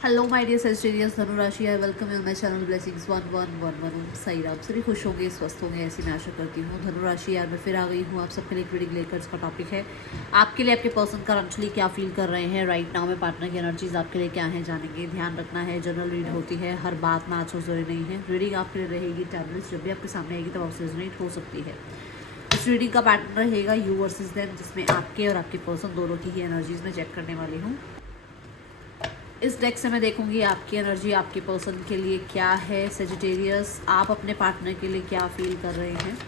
Hello my dear Sagittarius धनु राशि, I welcome you my channel blessings 1111 Sai Ram. सभी खुश होंगे, स्वस्थ होंगे, ऐसी मैं आशा करती हूँ। धनु राशि यार मैं फिर आ गई हूँ आप सबके लिए एक रीडिंग लेकर। इसका टॉपिक है आपके लिए आपके पर्सन करंटली क्या फील कर रहे हैं राइट नाउ में। पार्टनर की एनर्जीज आपके लिए क्या है जानेंगे। ध्यान रखना है, जनरल रीड होती है, हर बात में आज जरूरी नहीं है। रीडिंग आपके लिए रहेगी टैबलेट्स जब भी आपके सामने आएगी तब आपसे रेजोनेट हो सकती है। इस रीडिंग का पैटर्न रहेगा यू वर्सेस देम, जिसमें आपके और आपके पर्सन दोनों की ही एनर्जीज में चेक करने वाली हूँ। इस डेक से मैं देखूंगी आपकी एनर्जी आपके पर्सन के लिए क्या है। सेजिटेरियस, आप अपने पार्टनर के लिए क्या फील कर रहे हैं।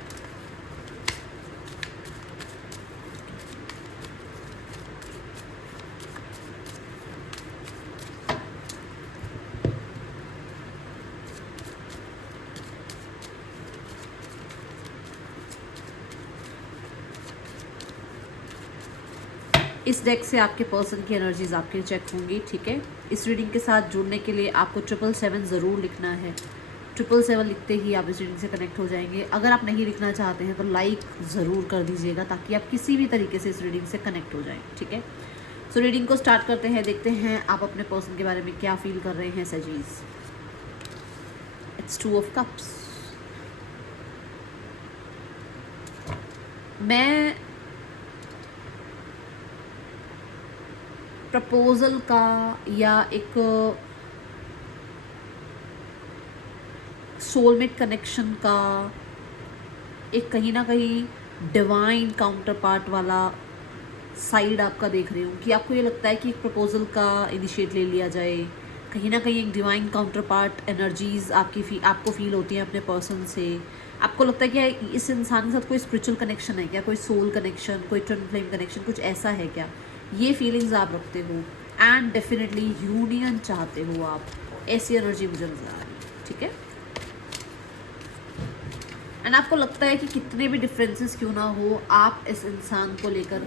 इस डेक से आपके पर्सन की एनर्जीज आपके लिए चेक होंगी, ठीक है। इस रीडिंग के साथ जुड़ने के लिए आपको 777 ज़रूर लिखना है। 777 लिखते ही आप इस रीडिंग से कनेक्ट हो जाएंगे। अगर आप नहीं लिखना चाहते हैं तो लाइक ज़रूर कर दीजिएगा ताकि आप किसी भी तरीके से इस रीडिंग से कनेक्ट हो जाएं, ठीक है। सो रीडिंग को स्टार्ट करते हैं, देखते हैं आप अपने पर्सन के बारे में क्या फील कर रहे हैं। सजीज, इट्स 2 ऑफ कप्स। मैं प्रपोजल का या एक सोलमेट कनेक्शन का, एक कहीं ना कहीं डिवाइन काउंटर पार्ट वाला साइड आपका देख रही हूँ कि आपको ये लगता है कि एक प्रपोजल का इनिशिएट ले लिया जाए। कहीं ना कहीं एक डिवाइन काउंटर पार्ट एनर्जीज आपको फील होती हैं अपने पर्सन से। आपको लगता है कि इस इंसान के साथ कोई स्पिरिचुअल कनेक्शन है क्या, कोई सोल कनेक्शन, कोई ट्विन फ्लेम कनेक्शन, कुछ ऐसा है क्या। ये फीलिंग्स आप रखते हो एंड डेफिनेटली यूनियन चाहते हो आप। ऐसी एनर्जी मुझे नजर आ रही है, ठीक है। एंड आपको लगता है कि कितने भी डिफरेंसेस क्यों ना हो, आप इस इंसान को लेकर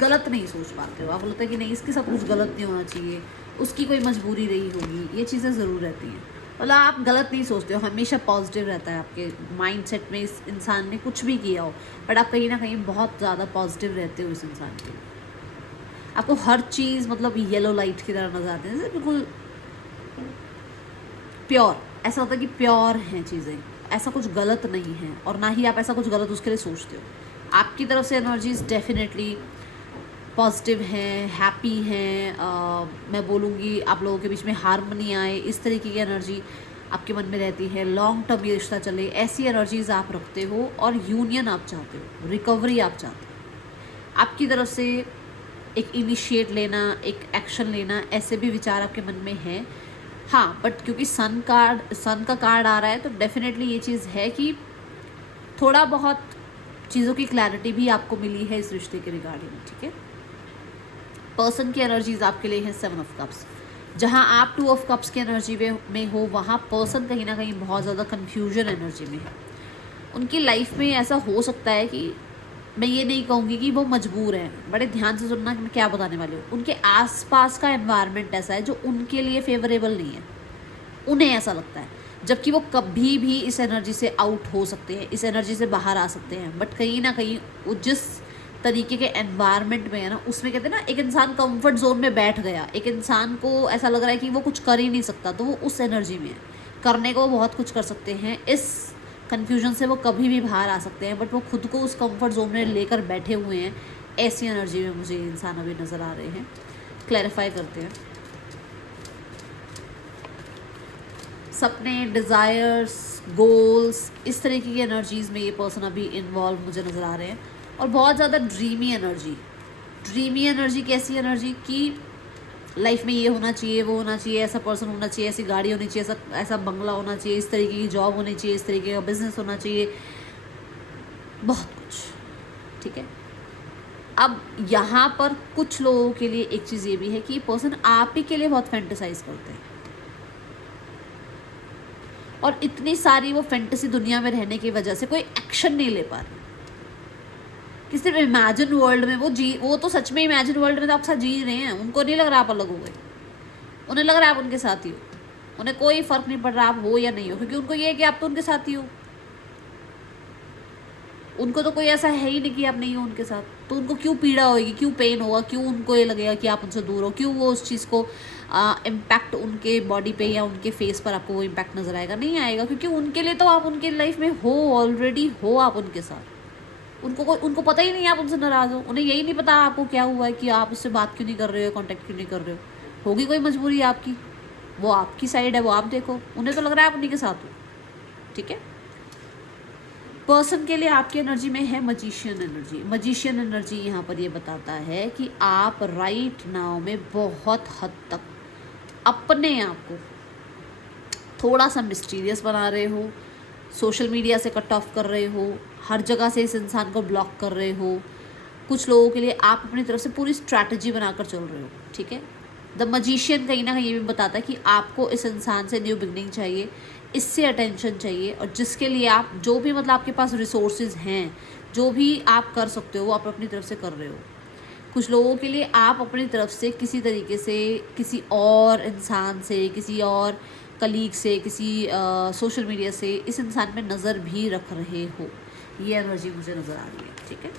गलत नहीं सोच पाते हो। आपको लगता है कि नहीं, इसके साथ कुछ गलत नहीं होना चाहिए, उसकी कोई मजबूरी रही होगी। ये चीज़ें ज़रूर रहती हैं। मतलब आप गलत नहीं सोचते हो, हमेशा पॉजिटिव रहता है आपके माइंडसेट में। इस इंसान ने कुछ भी किया हो बट आप कहीं ना कहीं बहुत ज़्यादा पॉजिटिव रहते हो इस इंसान के लिए। आपको हर चीज़ मतलब येलो लाइट की तरह नजर आते हैं, बिल्कुल प्योर। ऐसा होता है कि प्योर हैं चीज़ें, ऐसा कुछ गलत नहीं है और ना ही आप ऐसा कुछ गलत उसके लिए सोचते हो। आपकी तरफ से एनर्जीज डेफिनेटली पॉजिटिव हैं, हैप्पी हैं। मैं बोलूँगी आप लोगों के बीच में हारमोनी आए, इस तरीके की एनर्जी आपके मन में रहती है। लॉन्ग टर्म ये रिश्ता चले, ऐसी एनर्जीज आप रखते हो और यूनियन आप चाहते हो, रिकवरी आप चाहते हो। आपकी तरफ से एक इनिशिएट लेना, एक एक्शन लेना, ऐसे भी विचार आपके मन में है। हाँ, बट क्योंकि सन का कार्ड आ रहा है तो डेफिनेटली ये चीज़ है कि थोड़ा बहुत चीज़ों की क्लैरिटी भी आपको मिली है इस रिश्ते के रिगार्डिंग, ठीक है। पर्सन की एनर्जीज आपके लिए है 7 ऑफ कप्स। जहाँ आप 2 ऑफ कप्स की एनर्जी में हो, वहाँ पर्सन कहीं ना कहीं बहुत ज़्यादा कन्फ्यूजन एनर्जी में है। उनकी लाइफ में ऐसा हो सकता है कि मैं ये नहीं कहूँगी कि वो मजबूर हैं, बड़े ध्यान से सुनना कि मैं क्या बताने वाली हूँ। उनके आसपास का एनवायरनमेंट ऐसा है जो उनके लिए फेवरेबल नहीं है, उन्हें ऐसा लगता है। जबकि वो कभी भी इस एनर्जी से आउट हो सकते हैं, इस एनर्जी से बाहर आ सकते हैं, बट कहीं ना कहीं वो जिस तरीके के एनवायरनमेंट में है ना, उसमें कहते हैं ना, एक इंसान कंफर्ट जोन में बैठ गया, एक इंसान को ऐसा लग रहा है कि वो कुछ कर ही नहीं सकता, तो वो उस एनर्जी में है। करने को वो बहुत कुछ कर सकते हैं, इस कन्फ्यूजन से वो कभी भी बाहर आ सकते हैं, बट वो खुद को उस कंफर्ट जोन में लेकर बैठे हुए हैं। ऐसी एनर्जी में मुझे इंसान अभी नज़र आ रहे हैं। क्लैरिफाई करते हैं। सपने, डिज़ायर्स, गोल्स, इस तरीके की एनर्जीज़ में ये पर्सन अभी इन्वॉल्व मुझे नज़र आ रहे हैं। और बहुत ज़्यादा ड्रीमी एनर्जी कैसी एनर्जी कि लाइफ में ये होना चाहिए, वो होना चाहिए, ऐसा पर्सन होना चाहिए, ऐसी गाड़ी होनी चाहिए, ऐसा बंगला होना चाहिए, इस तरीके की जॉब होनी चाहिए, इस तरीके का बिजनेस होना चाहिए, बहुत कुछ, ठीक है। अब यहाँ पर कुछ लोगों के लिए एक चीज़ ये भी है कि ये पर्सन आप ही के लिए बहुत फैंटेसाइज करते हैं और इतनी सारी वो फैंटेसी दुनिया में रहने की वजह से कोई एक्शन नहीं ले पा रहे कि सिर्फ इमेजिन वर्ल्ड में वो तो सच में इमेजिन वर्ल्ड में तो आप साथ जी रहे हैं। उनको नहीं लग रहा आप अलग हो गए, उन्हें लग रहा है आप उनके साथ ही हो। उन्हें कोई फर्क नहीं पड़ रहा आप हो या नहीं हो, क्योंकि उनको ये है कि आप तो उनके साथ ही हो। उनको तो कोई ऐसा है ही नहीं कि आप नहीं हो उनके साथ, तो उनको क्यों पीड़ा होगी, क्यों पेन होगा, क्यों उनको ये लगेगा कि आप उनसे दूर हो, क्यों वो उस चीज़ को इम्पैक्ट उनके बॉडी पे या उनके फेस पर आपको वो इम्पैक्ट नज़र आएगा? नहीं आएगा, क्योंकि उनके लिए तो आप उनके लाइफ में हो, ऑलरेडी हो आप उनके साथ। उनको पता ही नहीं आप उनसे नाराज़ हो, उन्हें यही नहीं पता आपको क्या हुआ है कि आप उससे बात क्यों नहीं कर रहे हो, कॉन्टैक्ट क्यों नहीं कर रहे हो। होगी कोई मजबूरी आपकी, वो आपकी साइड है, वो आप देखो, उन्हें तो लग रहा है आप उन्हीं के साथ हो। ठीक है, पर्सन के लिए आपकी एनर्जी में है मजिशियन एनर्जी। मजिशियन एनर्जी यहाँ पर ये बताता है कि आप राइट नाउ में बहुत हद तक अपने आप को थोड़ा सा मिस्टीरियस बना रहे हो, सोशल मीडिया से कट ऑफ कर रहे हो, हर जगह से इस इंसान को ब्लॉक कर रहे हो। कुछ लोगों के लिए आप अपनी तरफ से पूरी स्ट्रैटेजी बनाकर चल रहे हो। ठीक है, द मजिशियन कहीं ना कहीं ये भी बताता है कि आपको इस इंसान से न्यू बिगनिंग चाहिए, इससे अटेंशन चाहिए, और जिसके लिए आप जो भी मतलब आपके पास रिसोर्सेज हैं, जो भी आप कर सकते हो वो आप अपनी तरफ से कर रहे हो। कुछ लोगों के लिए आप अपनी तरफ से किसी तरीके से किसी और इंसान से, किसी और कलीग से, किसी सोशल मीडिया से इस इंसान पे नज़र भी रख रहे हो। ये एनर्जी मुझे नज़र आ रही है। ठीक है,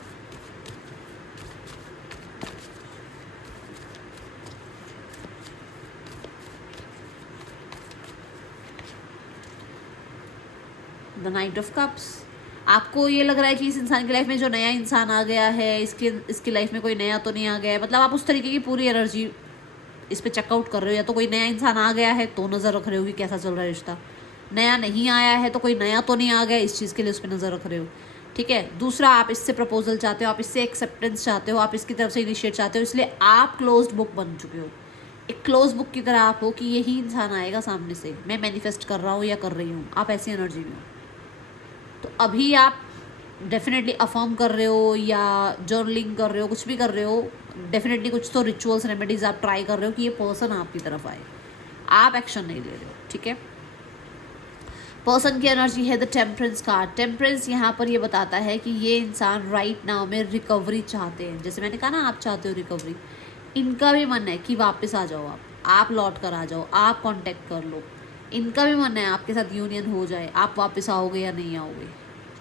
द नाइट ऑफ कप्स, आपको ये लग रहा है कि इस इंसान की लाइफ में जो नया इंसान आ गया है, इसकी लाइफ में कोई नया तो नहीं आ गया है, मतलब आप उस तरीके की पूरी एनर्जी इस पर चेकआउट कर रहे हो। या तो कोई नया इंसान आ गया है तो नज़र रख रहे हो कि कैसा चल रहा है रिश्ता, नया नहीं आया है तो कोई नया तो नहीं आ गया, इस चीज़ के लिए उस पर नज़र रख रहे हो। ठीक है, दूसरा, आप इससे प्रपोजल चाहते हो, आप इससे एक्सेप्टेंस चाहते हो, आप इसकी तरफ से इनिशिएट चाहते हो, इसलिए आप क्लोज्ड बुक बन चुके हो। एक क्लोज बुक की तरह आप हो कि यही इंसान आएगा सामने से, मैं मैनिफेस्ट कर रहा हूँ या कर रही हूँ, आप ऐसी एनर्जी में हो। तो अभी आप डेफिनेटली अफर्म कर रहे हो या जर्नलिंग कर रहे हो, कुछ भी कर रहे हो, डेफिनेटली कुछ तो रिचुअल्स रेमेडीज आप ट्राई कर रहे हो कि ये पर्सन आपकी तरफ आए, आप एक्शन नहीं ले रहे हो। ठीक है, पर्सन की एनर्जी है द टेम्परेंस कार्ड। टेम्परेंस यहाँ पर ये बताता है कि ये इंसान राइट नाउ में रिकवरी चाहते हैं। जैसे मैंने कहा ना, आप चाहते हो रिकवरी, इनका भी मन है कि वापस आ जाओ, आप लौट कर आ जाओ, आप कांटेक्ट कर लो। इनका भी मन है आपके साथ यूनियन हो जाए, आप वापस आओगे या नहीं आओगे।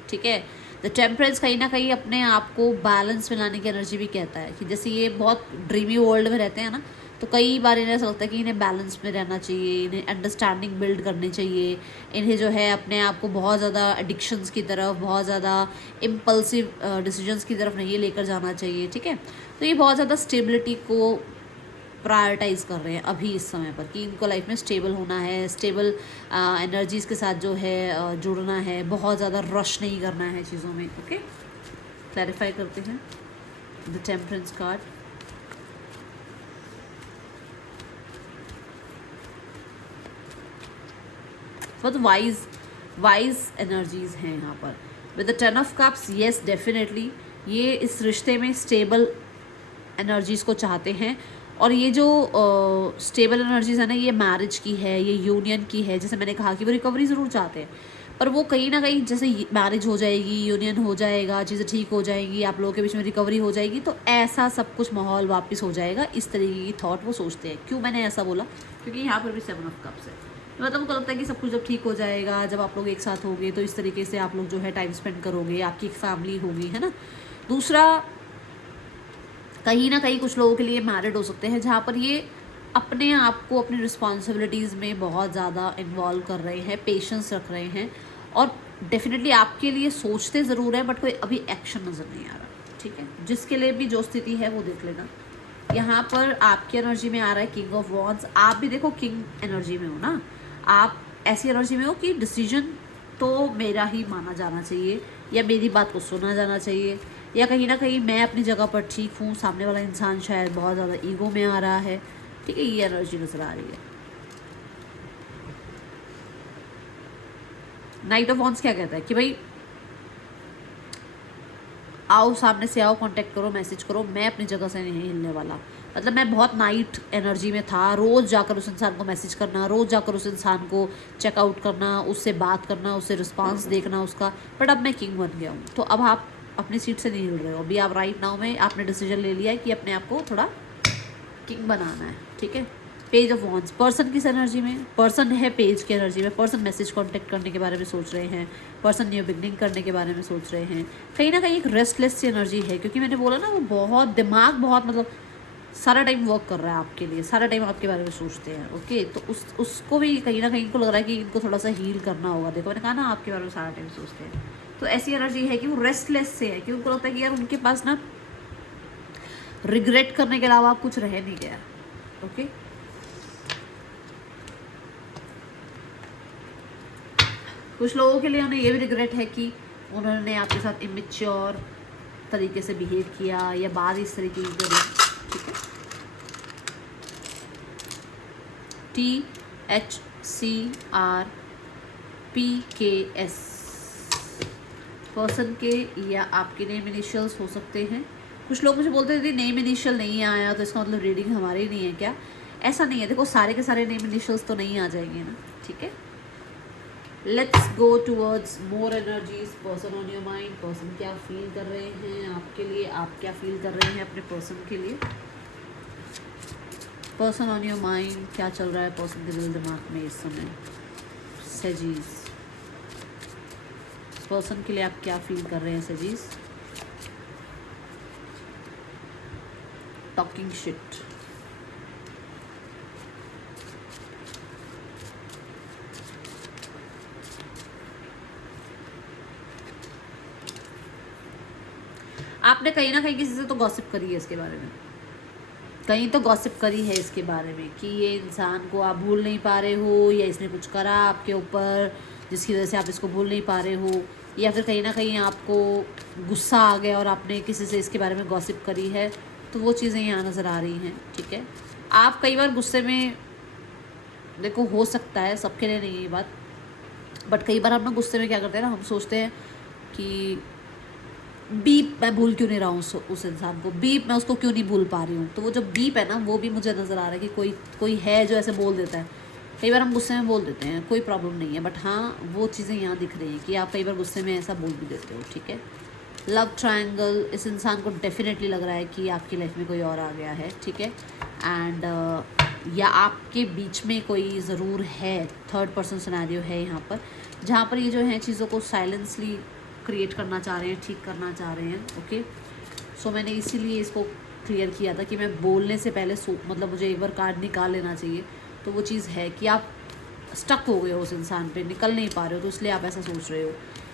ठीक है, द टेम्परेंस कहीं ना कहीं अपने आप को बैलेंस में लाने की एनर्जी भी कहता है कि जैसे ये बहुत ड्रीमी वर्ल्ड में रहते हैं ना, तो कई बार इन्हें ऐसा लगता है कि इन्हें बैलेंस में रहना चाहिए, इन्हें अंडरस्टैंडिंग बिल्ड करनी चाहिए, इन्हें जो है अपने आप को बहुत ज़्यादा एडिक्शंस की तरफ, बहुत ज़्यादा इम्पल्सिव डिसीजंस की तरफ नहीं लेकर जाना चाहिए। ठीक है, तो ये बहुत ज़्यादा स्टेबिलिटी को प्रायोरिटाइज़ कर रहे हैं अभी इस समय पर कि इनको लाइफ में स्टेबल होना है, स्टेबल एनर्जीज़ के साथ जो है जुड़ना है, बहुत ज़्यादा रश नहीं करना है चीज़ों में। ओके, क्लैरिफाई करते हैं द टेम्परेंस कार्ड। बहुत वाइज एनर्जीज़ हैं यहाँ पर with the 10 of cups. Yes, definitely ये इस रिश्ते में स्टेबल एनर्जीज़ को चाहते हैं, और ये जो स्टेबल एनर्जीज़ है ना, ये मैरिज की है, ये यूनियन की है। जैसे मैंने कहा कि वो रिकवरी ज़रूर चाहते हैं, पर वो कहीं ना कहीं जैसे मैरिज हो जाएगी, यूनियन हो जाएगा, चीज़ें ठीक हो जाएंगी, आप लोगों के बीच में रिकवरी हो जाएगी, तो ऐसा सब कुछ माहौल वापस हो जाएगा, इस तरीके की थॉट वो सोचते हैं। क्यों मैंने ऐसा बोला? क्योंकि यहाँ पर भी 7 ऑफ कप्स है, मतलब उनको लगता है कि सब कुछ जब ठीक हो जाएगा, जब आप लोग एक साथ होंगे तो इस तरीके से आप लोग जो है टाइम स्पेंड करोगे, आपकी एक फैमिली होगी, है ना। दूसरा, कहीं ना कहीं कुछ लोगों के लिए मैरिड हो सकते हैं जहाँ पर ये अपने आप को अपनी रिस्पॉन्सिबिलिटीज़ में बहुत ज़्यादा इन्वॉल्व कर रहे हैं, पेशेंस रख रहे हैं, और डेफिनेटली आपके लिए सोचते ज़रूर हैं, बट कोई अभी एक्शन नज़र नहीं आ रहा। ठीक है, जिसके लिए भी जो स्थिति है वो देख लेना। यहाँ पर आपकी एनर्जी में आ रहा है किंग ऑफ वॉन्ड्स। आप भी देखो किंग एनर्जी में हो ना, आप ऐसी एनर्जी में हो कि डिसीजन तो मेरा ही माना जाना चाहिए, या मेरी बात को सुना जाना चाहिए, या कहीं ना कहीं मैं अपनी जगह पर ठीक हूँ, सामने वाला इंसान शायद बहुत ज़्यादा ईगो में आ रहा है। ठीक है, ये एनर्जी नज़र आ रही है। नाइट ऑफ वॉन्ड्स क्या कहता है कि भाई आओ, सामने से आओ, कांटेक्ट करो, मैसेज करो, मैं अपनी जगह से नहीं हिलने वाला। मतलब मैं बहुत नाइट एनर्जी में था, रोज़ जाकर उस इंसान को मैसेज करना, रोज़ जाकर उस इंसान को चेकआउट करना, उससे बात करना, उससे रिस्पांस देखना उसका, बट अब मैं किंग बन गया हूँ। तो अब आप अपनी सीट से नहीं हिल रहे हो, अभी आप राइट नाउ में आपने डिसीजन ले लिया है कि अपने आप को थोड़ा किंग बनाना है। ठीक है, पेज ऑफ वॉन्ड्स पर्सन किस एनर्जी में, पर्सन है पेज की एनर्जी में, पर्सन मैसेज कांटेक्ट करने के बारे में सोच रहे हैं, पर्सन न्यू बिगनिंग करने के बारे में सोच रहे हैं। कहीं ना कहीं एक रेस्टलेस सी एनर्जी है, क्योंकि मैंने बोला ना वो बहुत दिमाग बहुत मतलब सारा टाइम वर्क कर रहा है आपके लिए, सारा टाइम आपके बारे में सोचते हैं। ओके, तो उसको भी कहीं ना कहीं इनको लग रहा है कि इनको थोड़ा सा हील करना होगा। देखो मैंने कहा ना आपके बारे में सारा टाइम सोचते हैं, तो ऐसी एनर्जी है कि वो रेस्टलेस से है, कि उनको लगता है कि यार उनके पास ना रिग्रेट करने के अलावा आप कुछ रह नहीं गया। ओके, कुछ लोगों के लिए उन्हें ये भी रिग्रेट है कि उन्होंने आपके साथ इमेच्योर तरीके से बिहेव किया या बात इस तरीके की करी। ठीक है, THCRPKS पर्सन के या आपके नेम इनिशियल्स हो सकते हैं। कुछ लोग मुझे बोलते थे नेम इनिशियल नहीं आया तो इसका मतलब रीडिंग हमारी नहीं है क्या? ऐसा नहीं है, देखो सारे के सारे नेम इनिशियल्स तो नहीं आ जाएंगे ना। ठीक है, let's go towards more energies. Person on your mind, person क्या फील कर रहे हैं आपके लिए, आप क्या फील कर रहे हैं अपने पर्सन के लिए। पर्सन ऑन योर माइंड, क्या चल रहा है पर्सन के दिल दिमाग में इस समय। सेजीज, पर्सन के लिए आप क्या फील कर रहे हैं सेजीज। टॉकिंग शिट, आपने कहीं ना कहीं किसी से तो गॉसिप करी है इसके बारे में, कहीं तो गॉसिप करी है इसके बारे में कि ये इंसान को आप भूल नहीं पा रहे हो, या इसने कुछ करा आपके ऊपर जिसकी वजह से आप इसको भूल नहीं पा रहे हो, या फिर कहीं ना कहीं आपको गुस्सा आ गया और आपने किसी से इसके बारे में गॉसिप करी है। तो वो चीज़ें यहाँ नज़र आ रही हैं। ठीक है, आप कई बार गुस्से में, देखो हो सकता है सबके लिए नहीं ये बात, बट कई बार हम ना गुस्से में क्या करते हैं ना, हम सोचते हैं कि बीप मैं भूल क्यों नहीं रहा हूँ उस इंसान को, बीप मैं उसको क्यों नहीं भूल पा रही हूँ। तो वो जो बीप है ना, वो भी मुझे नज़र आ रहा है कि कोई है जो ऐसे बोल देता है। कई बार हम गुस्से में बोल देते हैं, कोई प्रॉब्लम नहीं है, बट हाँ वो चीज़ें यहाँ दिख रही हैं कि आप कई बार गुस्से में ऐसा बोल भी देते हो। ठीक है, लव ट्रायंगल, इस इंसान को डेफिनेटली लग रहा है कि आपकी लाइफ में कोई और आ गया है। ठीक है, एंड या आपके बीच में कोई ज़रूर है, थर्ड पर्सन सिनेरियो है यहाँ पर, जहाँ पर ये जो है चीज़ों को साइलेंसली क्रिएट करना चाह रहे हैं, ठीक करना चाह रहे हैं। ओके, सो मैंने इसीलिए इसको क्लियर किया था कि मैं बोलने से पहले मतलब मुझे एक बार कार्ड निकाल लेना चाहिए। तो वो चीज़ है कि आप स्टक हो गए हो उस इंसान पे, निकल नहीं पा रहे हो, तो इसलिए आप ऐसा सोच रहे हो।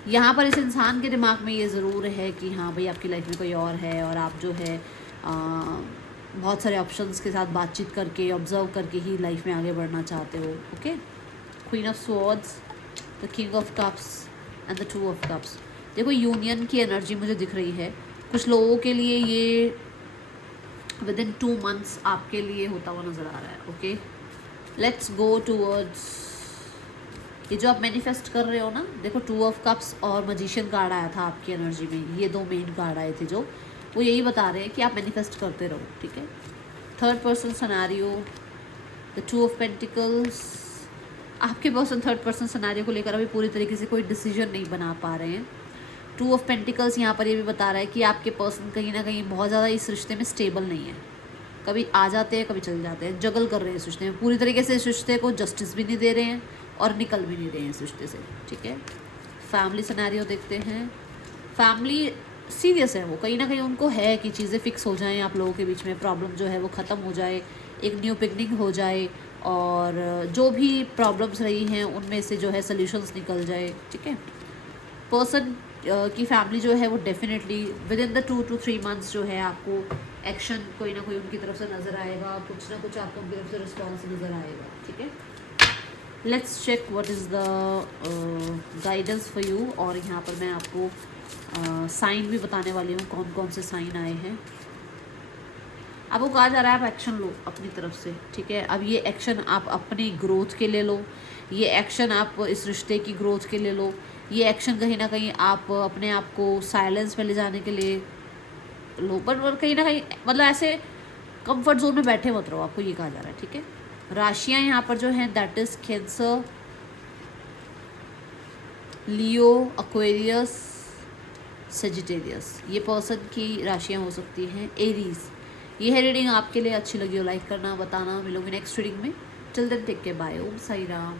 यहाँ पर इस इंसान के दिमाग में ये ज़रूर है कि हाँ भाई आपकी लाइफ में कोई और है, और आप जो है बहुत सारे ऑप्शंस के साथ बातचीत करके, ऑब्जर्व करके ही लाइफ में आगे बढ़ना चाहते हो। Okay, queen of swords, the king of cups and the two of cups. देखो यूनियन की एनर्जी मुझे दिख रही है। कुछ लोगों के लिए ये विद इन 2 months आपके लिए होता हुआ नज़र आ रहा है। ओके, लेट्स गो टूवर्ड्स, ये जो आप मैनिफेस्ट कर रहे हो ना, देखो 2 ऑफ कप्स और मैजिशियन कार्ड आया था आपकी एनर्जी में, ये 2 मेन कार्ड आए थे जो वो यही बता रहे हैं कि आप मैनिफेस्ट करते रहो। ठीक है, third person scenario, the 2 of pentacles, आपके पर्सन थर्ड पर्सन सिनेरियो को लेकर अभी पूरी तरीके से कोई डिसीजन नहीं बना पा रहे हैं। 2 ऑफ पेंटिकल्स यहाँ पर ये भी बता रहा है कि आपके पर्सन कहीं ना कहीं बहुत ज़्यादा इस रिश्ते में स्टेबल नहीं है, कभी आ जाते हैं कभी चल जाते हैं, जगल कर रहे हैं इस रिश्ते में, पूरी तरीके से इस रिश्ते को जस्टिस भी नहीं दे रहे हैं और निकल भी नहीं रहे हैं इस रिश्ते से। ठीक है, फैमिली सिनेरियो देखते हैं। फैमिली सीरियस है, वो कहीं ना कहीं उनको है कि चीज़ें फिक्स हो जाएं, आप लोगों के बीच में प्रॉब्लम जो है वो ख़त्म हो जाए, एक न्यू बिगनिंग हो जाए, और जो भी प्रॉब्लम्स रही हैं उनमें से जो है सल्यूशंस निकल जाए। ठीक है, पर्सन की फैमिली जो है वो definitely with in the 2 to 3 months जो है आपको एक्शन कोई ना कोई उनकी तरफ से नज़र आएगा, कुछ ना कुछ आपको उनकी तरफ से रिस्पॉन्स नज़र आएगा। ठीक है, let's check what is the guidance for you, और यहाँ पर मैं आपको साइन भी बताने वाली हूँ कौन कौन से साइन आए हैं। आपको कहा जा रहा है आप एक्शन लो अपनी तरफ से। ठीक है, अब ये एक्शन आप अपनी ग्रोथ के लिए लो, ये एक्शन आप इस रिश्ते की ग्रोथ के लिए लो, ये एक्शन कहीं ना कहीं आप अपने आप को साइलेंस में ले जाने के लिए लो, पर कहीं ना कहीं मतलब ऐसे कंफर्ट जोन में बैठे मत रहो, आपको ये कहा जा रहा है। ठीक है, राशियाँ यहाँ पर जो हैं that is cancer, Leo, Aquarius, Sagittarius, ये पर्सन की राशियाँ हो सकती हैं। एरीज, ये है रीडिंग, आपके लिए अच्छी लगी हो लाइक करना, बताना। मिलोगे नेक्स्ट रीडिंग में। Till then take care, bye. Om Sai Ram.